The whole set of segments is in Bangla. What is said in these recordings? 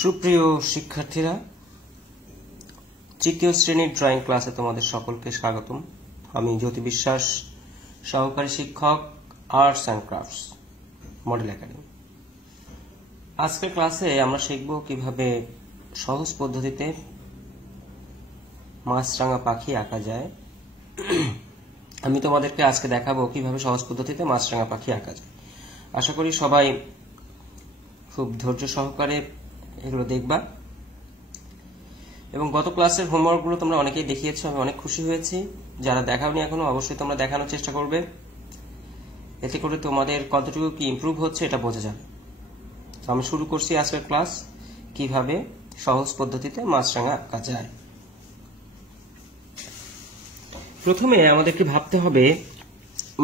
সুপ্রিয় শিক্ষার্থীরা, তৃতীয় শ্রেণীর ড্রয়িং ক্লাসে তোমাদের সকলকে স্বাগতম। আমি জ্যোতি বিশ্বাস, সহকারী শিক্ষক, arts and crafts, model academy. আজকের ক্লাসে আমরা শিখব কিভাবে সহজ পদ্ধতিতে মাছরাঙা পাখি আঁকা যায়। আমি তোমাদেরকে আজকে দেখাবো কিভাবে সহজ পদ্ধতিতে মাছরাঙা পাখি আঁকা যায়। আশা করি সবাই খুব ধৈর্য সহকারে এগুলো দেখবা। এবং গত ক্লাসের হোমওয়ার্কগুলো তোমরা অনেকেই দেখিয়েছো, আমি অনেক খুশি হয়েছি। যারা দেখাওনি এখনো, অবশ্যই তোমরা দেখানোর চেষ্টা করবে, এতে করে তোমাদের কতটুকু কি ইমপ্রুভ হচ্ছে এটা বোঝা যাবে। তো আমি শুরু করছি আজকের ক্লাস, কিভাবে সহজ পদ্ধতিতে মাছরাঙা আঁকা যায়। প্রথমে আমাদেরকে ভাবতে হবে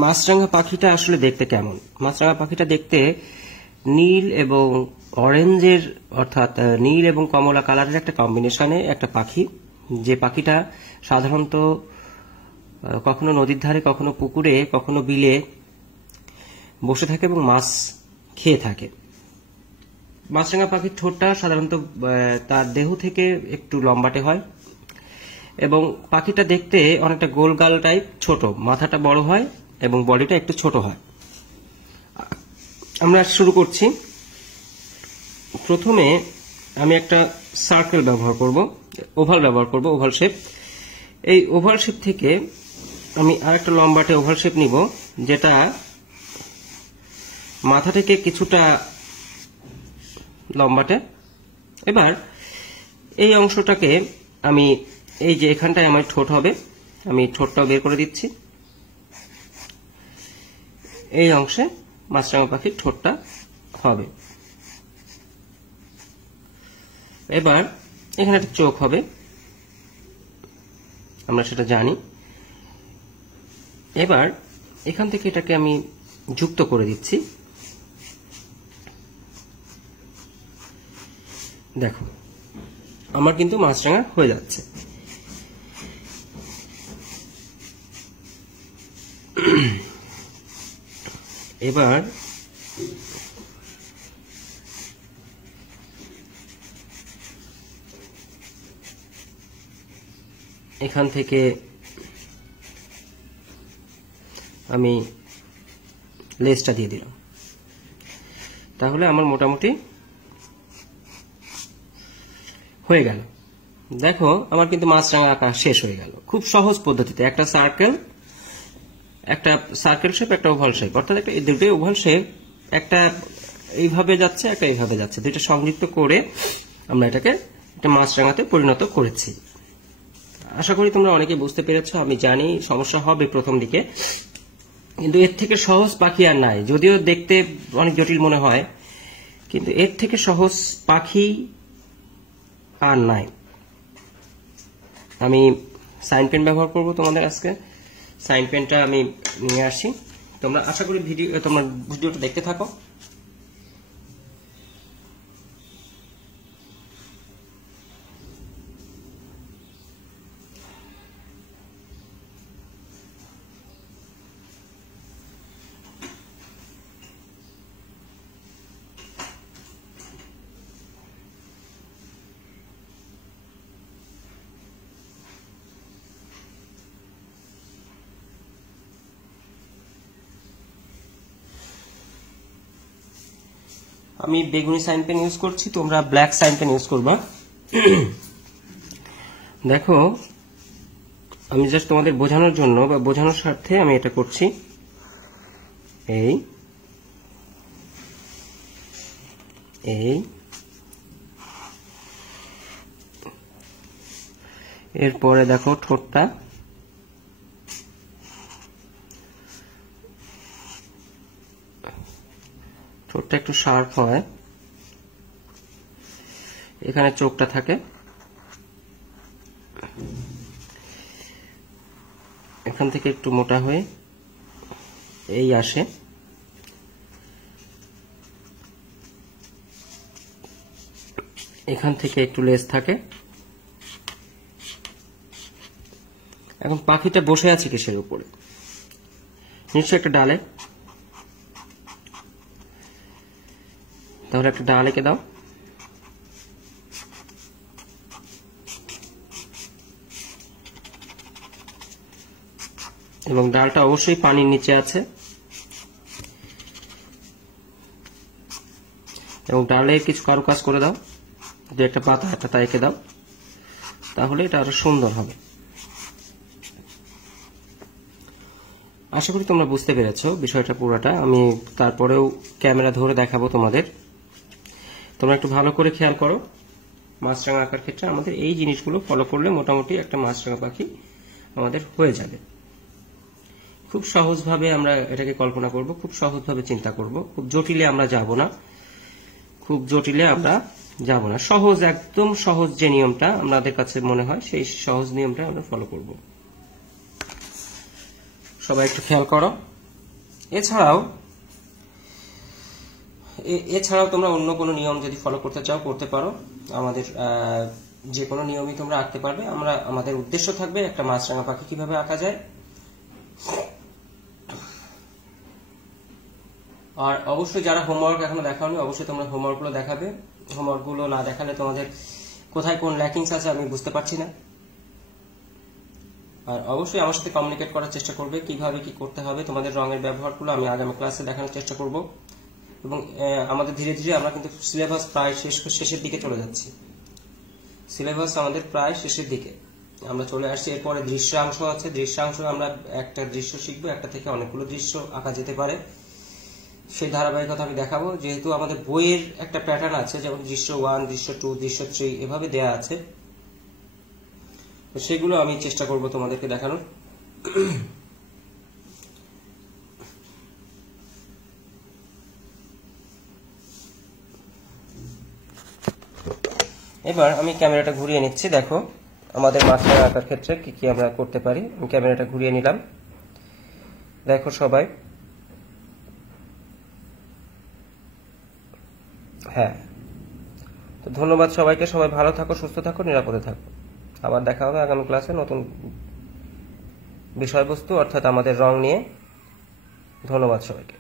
মাছরাঙা পাখিটা আসলে দেখতে কেমন। মাছরাঙা পাখিটা দেখতে নীল এবং অরেঞ্জের, অর্থাৎ নীল এবং কমলা কালারের একটা কম্বিনেশনে একটা পাখি, যে পাখিটা সাধারণত কখনো নদীর ধারে, কখনো পুকুরে, কখনো বিলে বসে থাকে এবং মাছ খেয়ে থাকে। মাছরাঙা পাখির ঠোঁটটা সাধারণত তার দেহ থেকে একটু লম্বাটে হয় এবং পাখিটা দেখতে অনেকটা গোলগাল টাইপ, ছোট, মাথাটা বড় হয় এবং বডিটা একটু ছোট হয়। আমরা শুরু করছি। প্রথমে আমি একটা সার্কেল ব্যবহার করব, ওভাল ব্যবহার করব, ওভাল শেপ। এই ওভাল শেপ থেকে আমি আরেকটা লম্বাটে ওভাল শেপ নিব, যেটা মাথা থেকে কিছুটা লম্বাটে। এবার এই অংশটাকে আমি, এই যে এখানটায় আমার ঠোঁট হবে, আমি ঠোঁটটাও বের করে দিচ্ছি। এই অংশে মাছরাঙা পাখির ঠোঁটটা হবে। এবার এখানে একটা চোখ হবে, আমরা সেটা জানি। এবার এখান থেকে এটাকে আমি যুক্ত করে দিচ্ছি। দেখো, আমার কিন্তু মাছরাঙা হয়ে যাচ্ছে। এবার এখান থেকে আমি লেজটা দিয়ে দিলাম। তাহলে আমার মোটামুটি হয়ে গেল। দেখো, আমার কিন্তু মাছরাঙা আঁকা শেষ হয়ে গেল খুব সহজ পদ্ধতিতে। একটা সার্কেল শেপ, একটা ওভাল শেপ, অর্থাৎ এই দুটোই ওভাল শেপ, একটা এইভাবে যাচ্ছে, একটা এইভাবে যাচ্ছে, দুইটা সংযুক্ত করে আমরা এটাকে একটা মাছরাঙাতে পরিণত করেছি। আশা করি তোমরা অনেকে বুঝতে পেরেছো। আমি জানি সমস্যা হবে প্রথম দিকে, কিন্তু এর থেকে সহজ পাখি আর নাই। যদিও দেখতে অনেক জটিল মনে হয়, কিন্তু এর থেকে সহজ পাখি আর নাই। আমি সাইন পেন ব্যবহার করব তোমাদের আজকে। সাইন পেনটা আমি নিয়ে আসি। তোমরা আশা করি ভিডিওটা দেখতে থাকো। আমি বেগুনি সাইন পেন ইউজ করছি, তোমরা ব্ল্যাক সাইন পেন ইউজ করবা। দেখো, আমি জাস্ট তোমাদের বোঝানোর জন্য বা বোঝানোর স্বার্থে আমি এটা করছি। এরপরে দেখো ঠোঁটটা, ঠোঁটটা একটু শার্প হয়, এখানে চোখটা থাকে, এখান থেকে একটু মোটা হয়ে এই আসে। এখান থেকে একটু লেজ থাকে। এখন পাখিটা বসে আছে কিসের উপরে? নিশ্চয় একটা ডালে। তাহলে একটা ডাল এঁকে দাও। এবং ডালটা অবশ্যই পানির নিচে আছে, এবং ডালে কিছু কারুকাজ করে দাও, যে একটা পাতা একটা তাইকে দাও, তাহলে এটা আরো সুন্দর হবে। আশা করি তোমরা বুঝতে পেরেছো বিষয়টা পুরোটা। আমি তারপরেও ক্যামেরা ধরে দেখাবো তোমাদের, তোমরা একটু ভালো করে খেয়াল করো। মাছরাঙা আঁকার ক্ষেত্রে আমাদের এই জিনিসগুলো ফলো করলে মোটামুটি একটা মাছরাঙা পাখি আমাদের হয়ে যাবে। খুব সহজভাবে আমরা এটাকে কল্পনা করব, খুব সহজভাবে চিন্তা করব, খুব জটিলে আমরা যাব না, খুব জটিলে আমরা যাব না। সহজ, একদম সহজ যে নিয়মটা আমাদের কাছে মনে হয় সেই সহজ নিয়মটা আমরা ফলো করব। সবাই একটু খেয়াল করো। এছাড়াও তোমরা অন্য কোনো নিয়ম যদি ফলো করতে চাও করতে পারো। আমাদের যে কোনো নিয়মই তোমরা আঁকতে পারবে। আমাদের উদ্দেশ্য থাকবে একটা মাছরাঙা পাখি কিভাবে আঁকা যায়। আর অবশ্যই যারা হোমওয়ার্ক এখনো দেখাওনি, অবশ্যই তোমরা হোমওয়ার্কগুলো দেখাবে। হোমওয়ার্কগুলো না দেখালে তোমাদের কোথায় কোন ল্যাকিংস আছে আমি বুঝতে পারছি না। আর অবশ্যই আমার সাথে কমিউনিকেট করার চেষ্টা করবে কিভাবে কি করতে হবে। তোমাদের রঙের ব্যবহারগুলো আমি আগামী ক্লাসে দেখানোর চেষ্টা করব। এবং আমাদের ধীরে ধীরে আমরা কিন্তু সিলেবাস প্রায় শেষের দিকে চলে যাচ্ছি। সিলেবাস আমাদের প্রায় শেষের দিকে আমরা চলে আসছি। এরপরে দৃশ্যাংশ আছে, দৃশ্যাংশ আমরা একটা দৃশ্য শিখবো, একটা থেকে অনেকগুলো দৃশ্য আঁকা যেতে পারে, সেই ধারাবাহিকতা আমি দেখাবো। যেহেতু আমাদের বইয়ের একটা প্যাটার্ন আছে, যেমন দৃশ্য 1, দৃশ্য 2, দৃশ্য 3 এভাবে দেয়া আছে, সেগুলো আমি চেষ্টা করব তোমাদেরকে দেখানোর। এবার আমি ক্যামেরাটা ঘুরিয়ে নিচ্ছি। দেখো আমাদের মাছরাঙা আঁকার ক্ষেত্রে কি কি আমরা করতে পারি। আমি ক্যামেরাটা ঘুরিয়ে নিলাম, দেখো সবাই। হ্যাঁ, তো ধন্যবাদ সবাইকে। সবাই ভালো থাকো, সুস্থ থাকো, নিরাপদে থাকো। আবার দেখা হবে আগামী ক্লাসে নতুন বিষয়বস্তু অর্থাৎ আমাদের রং নিয়ে। ধন্যবাদ সবাইকে।